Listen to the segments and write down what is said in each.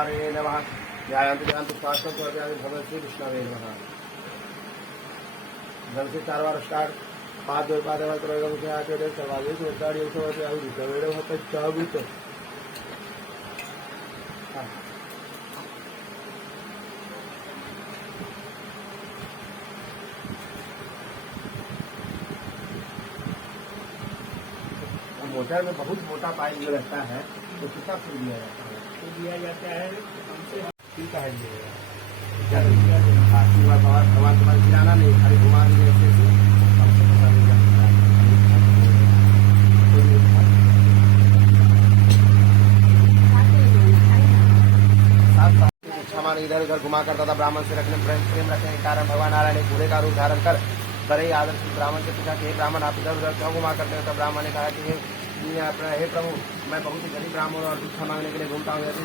नारायण नमः। ध्यायन्तु ध्यायन्तु स्वास्थ्य भगवत श्री विष्णवे नमः। जब से 4 बार स्टार्ट 5 2 5 बार करोगे मुझे आके दे सर्वाधिक गाड़ी उठो तो आई रिकवरी होता है चाबी तो मोटर में बहुत मोटा पाइप जो रहता है तो कितना फूल दिया जाता है? तो दिया जाता है हमसे ठीक है भगवान तुम्हारे गिराना नहीं खाली घुमा दीजिए ऐसे हमसे पता नहीं जाता है। क्षमा इधर उधर घुमा करता था ब्राह्मण से रखने प्रेम रखने के कारण भगवान नारायण ने बूढ़े का रूप धारण कर बड़े आदर से ब्राह्मण से पूछा कि हे ब्राह्मण आप इधर उधर क्यों घुमा करते हो? तब ब्राह्मण ने कहा कि हे प्रभु मैं बहुत ही गरीब ब्राह्मण और भिक्षा मांगने के लिए घूमता हूँ, यदि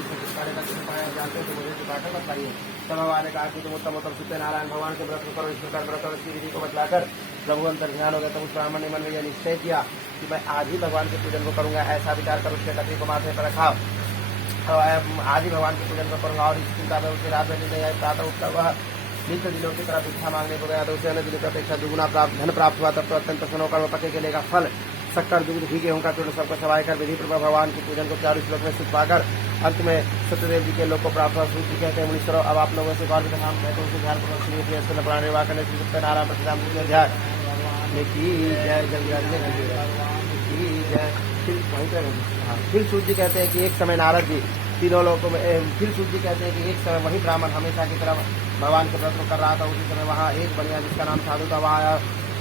जानते हो तो मुझे छुपाकर बताइए। तब भगवान ने कहा कि तुम उत्तम उत्तम सत्यनारायण भगवान के व्रत करो, ईश्वर का व्रत की विधि को बतलाकर प्रभु अंतर ध्यान हो गया। तब उस ब्राह्मण ने मन में यह निश्चय किया कि मैं आज ही भगवान के पूजन को करूंगा। ऐसा विचार कर उसके लकड़ी को माथे पर रखा और आज ही भगवान के पूजन को करूंगा। और इस चिंता में उसे रात में नहीं आई। प्रातः उठकर वह नित्य दिनों की तरह भिक्षा मांगने को गया तो उसे अन्य दिनों की अपेक्षा दुगुना धन प्राप्त हुआ। तब तो अत्यंत प्रसन्न होकर वह पके केले का फल शक्कर दूध घी गेहूं का चूर्ण सबको सवाई कर विधि पूर्वक भगवान के पूजन को 4 श्लोक में सुख पाकर अंत में सत्यदेव जी के लोग को प्राप्त हुआ। सूर्य कहते हैं मुनीश्वरों अब आप लोगों से गौर के नाम कहते हैं उसे ध्यान पूर्वक करने श्री सत्यनारायण प्रतिराम अध्याय की जय जय। फिर सूर्य कहते हैं कि एक समय नारद जी तीनों लोगों में फिर सूर्य जी कहते हैं कि एक समय वही ब्राह्मण हमेशा की तरह भगवान के व्रत कर रहा था। उसी समय वहाँ एक बढ़िया जिसका नाम साधु था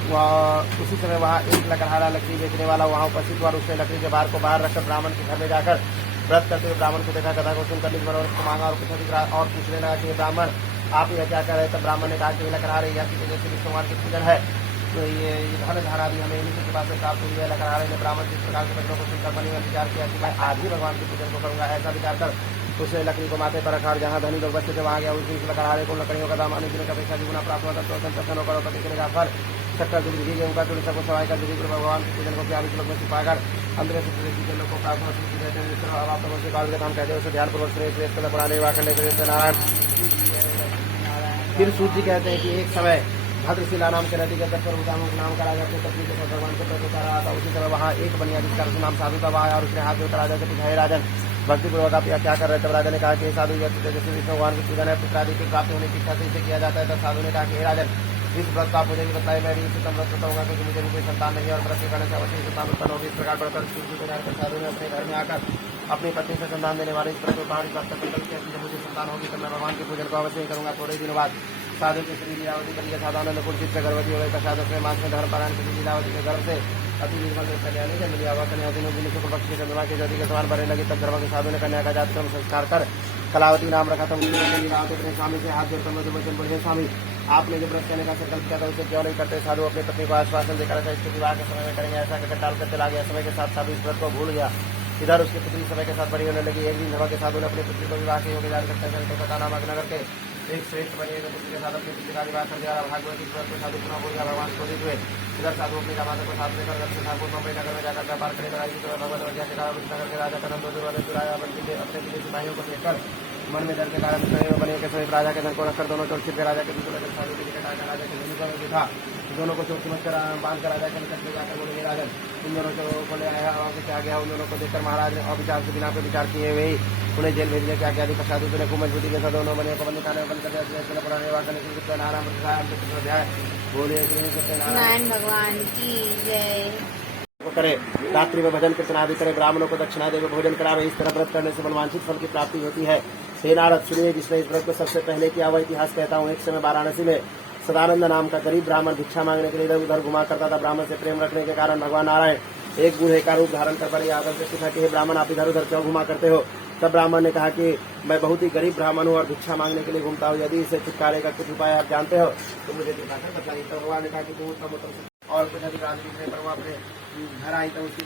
उसी समय वहाँ एक लकड़हारा लकड़ी बेचने वाला वहाँ उपस्थित हुआ। उसने लकड़ी के बाहर को बाहर रखकर ब्राह्मण के घर में जाकर व्रत करते हुए ब्राह्मण को देखा, कथा को सुनकर निज मनोरथ को मांगा और कुछ अधिक और पूछने लगा कि ब्राह्मण आप यह क्या कर रहे? तब ब्राह्मण ने कहा कि लकड़हारे यह की जैसे विष्णुमान की पूजन है तो ये धन धारा भी हमें इन्हीं के पास से प्राप्त हुई है। लकड़हारे ने ब्राह्मण जिस प्रकार के वचनों को सुनकर मन में विचार किया कि मैं आज ही भगवान के पूजन को करूंगा। ऐसा विचार कर उसने लकड़ी को माथे पर रखा और जहाँ धनी लोग बच्चे थे वहाँ गया। उस दिन लकड़हारे को लकड़ियों का दाम अन्य दिनों की अपेक्षा दुगुना प्राप्त हुआ। तब तो प्रसन्न होकर पति के का फल शक्कर दूध घी गेहूं का चूर्ण सबको सवाई कर विधि भगवान के पूजन को 4 श्लोक में छिपाकर अंदर से के लोग को प्राप्त हुआ। अब आप लोगों से काल के काम कहते हैं उसे ध्यान पूर्वक पुराने वाखंडे नारायण। फिर सूर्य कहते हैं कि एक समय भद्रशिला नाम के नदी के तट पर उदामों नाम का राजा अपने पत्नी के साथ भगवान को प्रति कर रहा था। उसी समय वहाँ एक बनिया जिसका नाम साधु था वहाँ और उसने हाथ जोड़कर राजा से पूछा, हे राजन भक्ति पूर्वक आप क्या कर रहे? तब राजा ने कहा कि साधु जैसे विष्णु भगवान की पूजन है पुत्रादि की प्राप्ति होने की इच्छा से इसे किया जाता है। तब साधु ने कहा कि हे राजन इस व्रत का आप मुझे भी बताइए, मैं भी इसी व्रत बताऊंगा क्योंकि मुझे भी कोई संतान नहीं है और व्रत करने से अवश्य संतान उत्पन्न होगी। इस प्रकार बढ़कर सूर्य को जानकर साधु ने अपने घर में आकर अपनी पत्नी से संतान देने वाले इस व्रत को पहाड़ी प्राप्त संकल्प किया कि मुझे संतान होगी तो मैं भगवान के पूजन को अवश्य करूंगा। थोड़े दिनों बाद साधु की श्री लीलावती बनी साधारण कुलचित से गर्भवती हो गई। प्रसाद अपने मास में धर्म पारायण की लीलावती के गर्भ से अति निर्मल में कल्याणी जन्म लिया हुआ। कन्या दिन शुक्ल पक्ष की चंद्रमा की ज्योति के समान बढ़ने लगी। तब गर्भ के साधु ने कन्या का जातक्रम संस्कार कर कलावती नाम रखा था। लीलावती अपने स्वामी से हाथ जोड़कर मधु वचन बोले, स्वामी आपने जो व्रत करने का संकल्प किया था उसे क्यों नहीं करते? साधु अपनी पत्नी को आश्वासन देकर था इसके विवाह के समय में करेंगे। ऐसा कहकर टाल कर चला गया। समय के साथ साधु इस व्रत को भूल गया। इधर उसकी पुत्री समय के साथ बड़ी होने लगी। एक दिन धर्म के साधु ने अपनी पुत्री को विवाह के योग्य जान करते कथा नामक नगर के एक श्रेष्ठ बनी पुत्री के साथ अपनी पुत्री का विवाह कर दिया। भागवत इस व्रत को साधु पुनः बोल गया। भगवान क्रोधित हुए। इधर साधु अपने माता को साथ लेकर ठाकुर मुंबई नगर में जाकर व्यापार करे लगाई। तो भगवत वजह के कारण नगर के राजा कदम अपने दिल्ली सिपाहियों को देखकर मन में डर के कारण बने के समय राजा के धन को रखकर दोनों चोट छिप के राजा के दूसरे साधु के निकट आकर राजा के धनुष में देखा। दोनों को चोट समझ कर बांध कर राजा के निकट ले जाकर बोले, राजन उन दोनों को ले आया और क्या गया। उन दोनों को देखकर महाराज ने अविचार से बिना पे विचार किए हुए उन्हें जेल भेजने क्या किया। साधु ने खूब मजबूती के साथ दोनों बने को बंद खाने बंद कर दिया। पुराने नारायण बोले सत्यनारायण भगवान की जय करे। रात्रि में भजन कीर्तन आदि करे, ब्राह्मणों को दक्षिणा देवे, भोजन करावे। इस तरह व्रत करने से मनवांछित फल की प्राप्ति होती है। हे नारद सुनिए, जिसने इस व्रत को सबसे पहले किया वह इतिहास कहता हूँ। एक समय वाराणसी में सदानंद नाम का गरीब ब्राह्मण भिक्षा मांगने के लिए इधर उधर घुमा करता था। ब्राह्मण से प्रेम रखने के कारण भगवान नारायण एक बूढ़े का रूप धारण कर बड़े आदर से पूछा कि हे ब्राह्मण आप इधर उधर क्यों घुमा करते हो? तब ब्राह्मण ने कहा कि मैं बहुत ही गरीब ब्राह्मण हूँ और भिक्षा मांगने के लिए घूमता हूँ। यदि इसे छुटकारे का कुछ उपाय आप जानते हो तो मुझे दिखाकर बताइए। तो भगवान ने कहा कि तुम और कुछ अधिक राजनीति पर अपने घर आई तो उसकी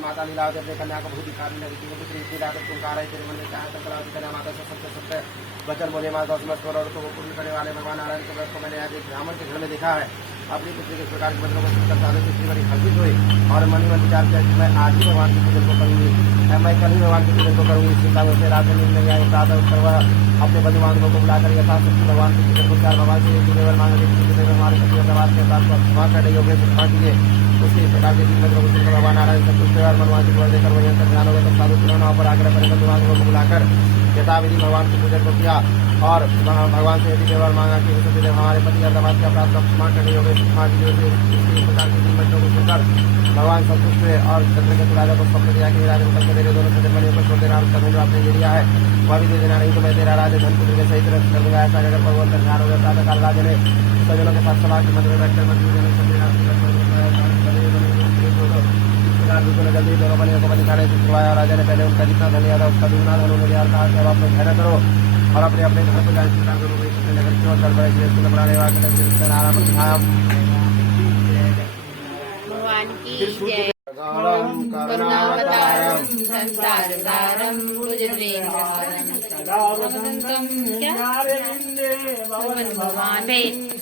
माता लीलावती अपने कन्या को बहुत दिखाने लगी थी। पुत्री इतनी लाकर तुम कहा रहे थे मन में चाहे तो कलावती कन्या माता से सत्य सत्य वचन बोले माता समस्त और पूर्ण करने वाले भगवान नारायण के व्रत को मैंने आज एक ब्राह्मण के घर में देखा है। अपनी पुत्री के इस प्रकार के वचनों को सुनकर साधु पुत्री बड़ी हर्षित हुई और मन ही मन विचार किया कि मैं आज ही भगवान के पूजन को करूंगी, मैं कल ही भगवान के पूजन को करूंगी। इस चिंता में से रात में नींद नहीं आई। प्रातः उत्तर वह अपने बंधु बांधवों को बुलाकर यथाशक्ति भगवान के पूजन को चार भगवान से देवर मांगे हमारे पति और समाज के साथ क्षमा करने योग्य क्षमा कीजिए। उसके इस प्रकार के तीन वचनों को सुनकर भगवान नारायण संतुष्ट हुए और मनवान की पूजा देकर वहीं ध्यान हो गए। तब साधु पुराना पर आग्रह करें बंधु बांधवों को बुलाकर यथाविधि भगवान के पूजन को किया और भगवान से यदि देवर मांगा कि सत्यदेव हमारे पति और समाज के अपराध का क्षमा करने योग्य क्षमा कीजिए। इस प्रकार के तीन वचनों को सुनकर भगवान संतुष्ट हुए और चंद्र के राजा को स्वप्न दिया कि राजा को मेरे दोनों सदन बने ऊपर छोड़ देना, उसका धन आपने ये दिया है वह भी दे देना, नहीं तो मैं तेरा राजा धन पुत्र के सहित रख कर दूंगा। ऐसा अगर भगवान का ध्यान हो गया। प्रातः काल राजा ने सज्जनों के साथ सभा के मध्य में बैठकर मंत्री जल्दी दोनों बनियों को बलि खाने से छुड़वाया। राजा ने पहले उनका जितना धन लिया था उसका दुगना धन उन्होंने दिया। कहा कि अब आप लोग धैर्य करो और अपने अपने घर पर जाए चिंता करो। नगर क्यों चल पड़े बनाने भगवान की जय। करुणावतारम संसार सारम भुजगेन्द्रहारम भगवान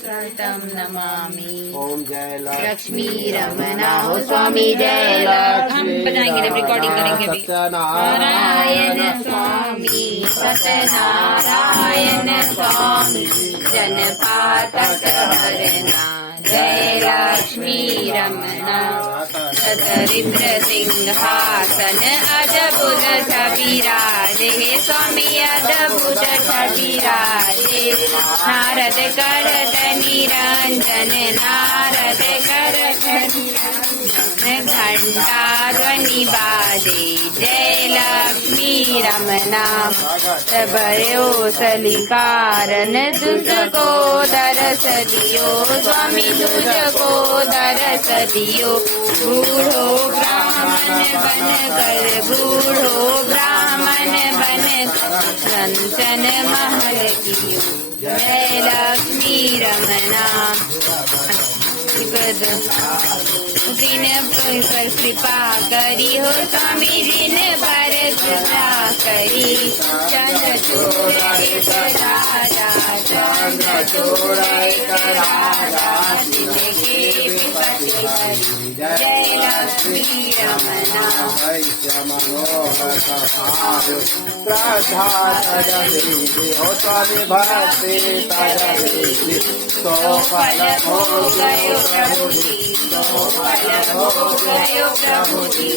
सतम नमामि। ओम जय लक्ष्मी रमना हो स्वामी जय लक्ष्मी। हम बजाएंगे रिकॉर्डिंग करेंगे भी। नारायण स्वामी सत्यनारायण स्वामी जनपातक हरना जय लक्ष्मी रमना। सतरिद्र सिंहासन अद्भुत छविराजे हे स्वामी अद्भुत छविराजे। नारद करत निरंजन नारद करत निरंजन घंटा ध्वनि बाजे जय लक्ष्मी रमना। भयो सलिकारण तुझको दरस दियो स्वामी तुझको दरस दियो। बूढ़ो ब्राह्मण बन कर बूढ़ो ब्राह्मण बन कंचन महल कियो जय लक्ष्मी रमना। दिन पर कृपा करी हो स्वामी दिन पर कृपा करी। चंद्रचूड़ एक राजा चंद्रचूड़ एक राजा जिनके विपत्ति हरी जय लक्ष्मी रमना। मनोहर श्रद्धा तजली हो स्वामी भक्ति तजली तो फल हो गयो प्रभु जी तो फल हो गयो प्रभु जी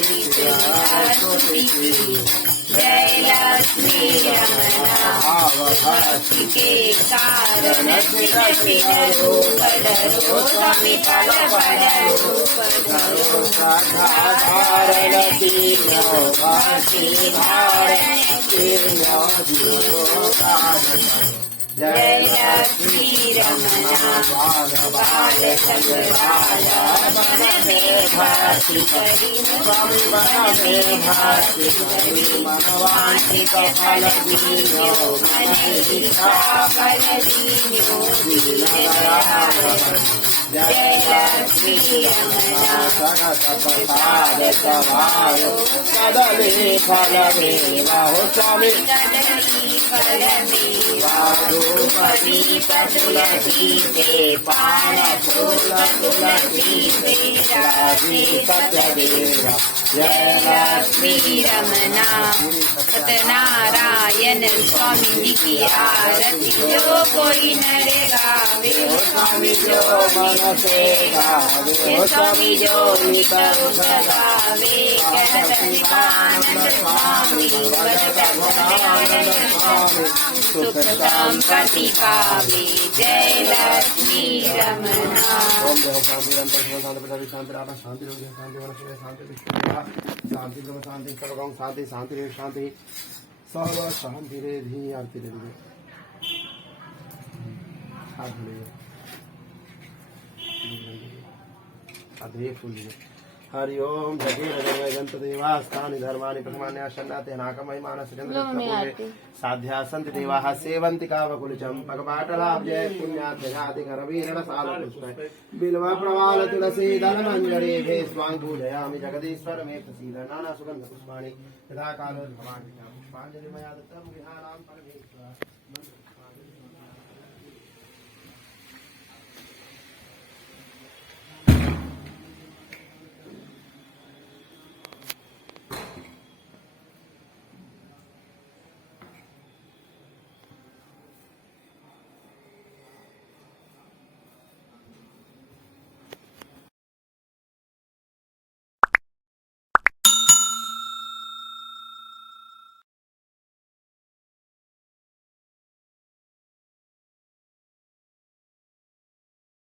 जय लक्ष्मी रमना। भक्ति के कारण डरो स्वामी पल पल रूप धारण भक्ति धारण जय लक्ष्मी रमना। बाल संग्राला मन में भक्ति करी स्वामी मन में भक्ति करी मनवांछित फल दीनो मन इच्छा फल दीनो जय लक्ष्मी रमना। जगत प्रसाद स्वभाव कदली फल मेवा हो स्वामी कदली फल मेवा। रूपी तुलसी से पान फूल तुलसी से राजी सत्यदेवा जय लक्ष्मी रमना। सत्यनारायण स्वामी जी की आरती जो कोई नर गावे स्वामी जो मन से गावे स्वामी जो नित गावे स्वामी सुख संपत्ति पावे जय लक्ष्मी रमना। ओम जय शांति शांति शांति राधा शांति शांति वनस्पति शांति शांति ब्रह्म शांति सर्वगम शांति शांति शांति सर्व शांति रे भी आरती दे दीजिए। हाथ धुलिए आधे फूल दीजिए। हरि ओम जगेर जंत देवास्तानि धर्माणि प्रथमान्यासन्नाते नाकमहिमानस्य चन्द्रपुरे साध्या सन्ति देवाः सेवन्ति कावकुलचं पकपाटलाब्जय पुण्याध्यघातिकरवीरणसालपुष्पै बिल्व प्रवाल तुलसी दलमञ्जरी स्वां पूजयामि जगदीश्वर मे प्रसीद नाना सुगन्धपुष्पाणि यथा कालो भवान् पुष्पाञ्जलिमया दत्तं विहारां परमेश्वर।